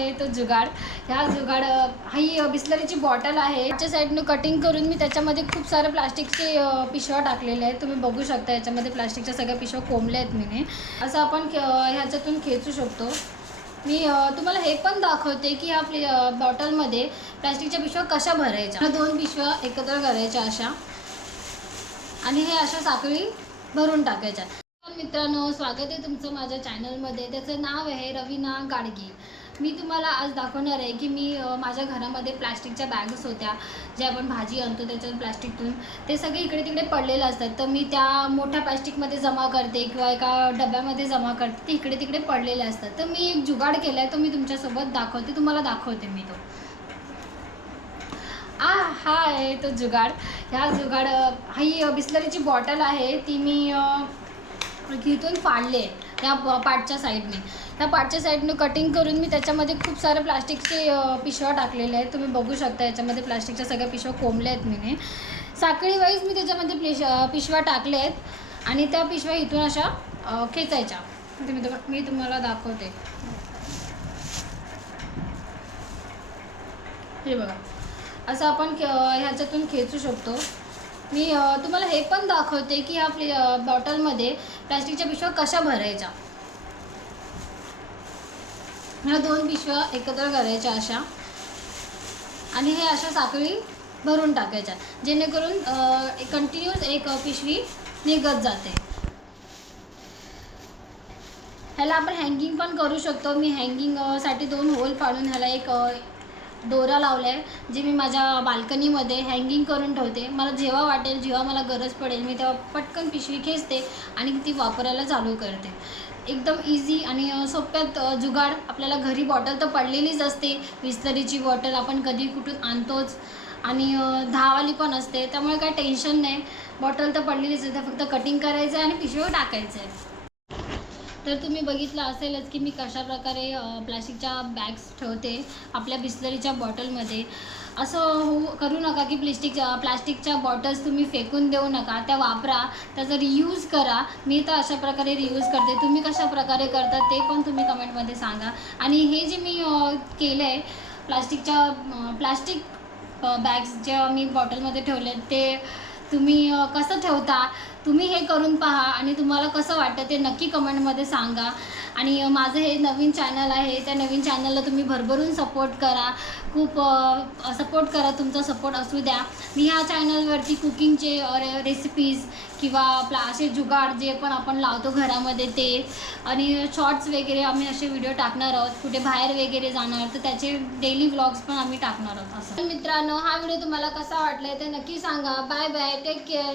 आहे तो जुगाड. ह्या जुगाड ही बिस्लरीची बॉटल आहे. याच्या साईडनं कटिंग करून मी त्याच्यामध्ये खूप सारे प्लास्टिकचे पिशव्या टाकलेले आहेत. तुम्ही बघू शकता याच्यामध्ये प्लास्टिकच्या सगळ्या पिशव्या कोंबल्या आहेत मीने. असं आपण ह्याच्यातून खेचू शकतो. मी तुम्हाला हे पण दाखवते की ह्या बॉटलमध्ये प्लास्टिकच्या पिशव्या कशा भरायच्या. 2 पिशव्या एकत्र करायच्या अशा आणि हे अशा साखळी भरून टाकायच्या. मित्रांनो, स्वागत आहे तुमचं माझ्या चॅनलमध्ये. त्याचं नाव आहे रवीना गाडगे. मी तुम्हाला आज दाखवणार आहे की मी माझ्या घरामध्ये प्लास्टिकच्या बॅग्स होत्या, जे आपण भाजी आणतो त्याच्यात प्लास्टिकतून ते सगळे इकडे तिकडे पडलेले असतात. तर मी त्या मोठ्या प्लास्टिकमध्ये जमा करते किंवा एका डब्यामध्ये जमा करते. ते इकडे तिकडे पडलेले असतात. तर मी एक जुगाड केला आहे, तो मी तुमच्यासोबत दाखवते. तुम्हाला दाखवते मी तो. हा आहे तो जुगाड. ह्या जुगाड ही बिस्लरीची बॉटल आहे. ती मी इथून फाडले त्या पाटच्या साईडने. त्या पाटच्या साईडने कटिंग करून मी त्याच्यामध्ये खूप सारे प्लास्टिकचे पिशव्या टाकलेले आहेत. तुम्ही बघू शकता याच्यामध्ये प्लास्टिकच्या सगळ्या पिशव्या कोंबल्या आहेत मीने. साखळी वाईज मी त्याच्यामध्ये पिशव्या टाकल्या आहेत आणि त्या पिशव्या इथून अशा खेचायच्या. मी तुम्हाला दाखवते. हे बघा, असं आपण ह्याच्यातून खेचू शकतो. मी तुम्हाला हे पण दाखवते की ह्या बॉटलमध्ये प्लास्टिकच्या पिशव्या कशा भरायच्या. ह्या 2 पिशव्या एकत्र करायच्या अशा आणि हे अशा साखळी भरून टाकायच्या, जेणेकरून कंटिन्यूस एक पिशवी निघत जाते. ह्याला आपण हँगिंग पण करू शकतो. मी हँगिंगसाठी 2 होल पाडून ह्याला एक दोरा लावला आहे, जे मी माझ्या बाल्कनीमध्ये हँगिंग करून ठेवते. मला जेव्हा वाटेल, जेव्हा मला गरज पडेल, मी तेव्हा पटकन पिशवी खेचते आणि ती वापरायला चालू करते. एकदम इझी आणि सोप्यात जुगाड. आपल्याला घरी बॉटल तर पडलेलीच असते. बिस्लरीची बॉटल आपण कधी कुठून आणतोच आणि 10वाली पण असते, त्यामुळे काय टेन्शन नाही. बॉटल तर पडलेलीच असते, फक्त कटिंग करायचं आहे आणि पिशवीवर टाकायचं आहे. तर तुम्ही बघितलं असेलच की मी कशाप्रकारे प्लास्टिकच्या बॅग्स ठेवते आपल्या बिस्लरीच्या बॉटलमध्ये. असं करू नका की प्लास्टिकच्या बॉटल्स तुम्ही फेकून देऊ नका. त्या वापरा, त्याचा रियूज करा. मी तर अशा प्रकारे रियूज करते. तुम्ही कशा प्रकारे करता ते पण तुम्ही कमेंटमध्ये सांगा. आणि हे जे मी केलं आहे प्लास्टिक बॅग्स ज्या मी बॉटलमध्ये ठेवले, ते तुम्ही कसं ठेवता, तुम्ही हे करून पहा आणि तुम्हाला कसं वाटतं ते नक्की कमेंटमध्ये सांगा. आणि माझं हे नवीन चॅनल आहे, त्या नवीन चॅनलला तुम्ही भरभरून सपोर्ट करा. खूप सपोर्ट करा. तुमचा सपोर्ट असू द्या. मी ह्या चॅनलवरती कुकिंगचे रेसिपीज किंवा असे जुगाड जे पण आपण लावतो घरामध्ये ते, आणि शॉर्ट्स वगैरे आम्ही असे व्हिडिओ टाकणार आहोत. कुठे बाहेर वगैरे जाणार तर त्याचे डेली व्लॉग्स पण आम्ही टाकणार आहोत. असं मित्रांनो, हा व्हिडिओ तुम्हाला कसा वाटला ते नक्की सांगा. Bye bye, take care.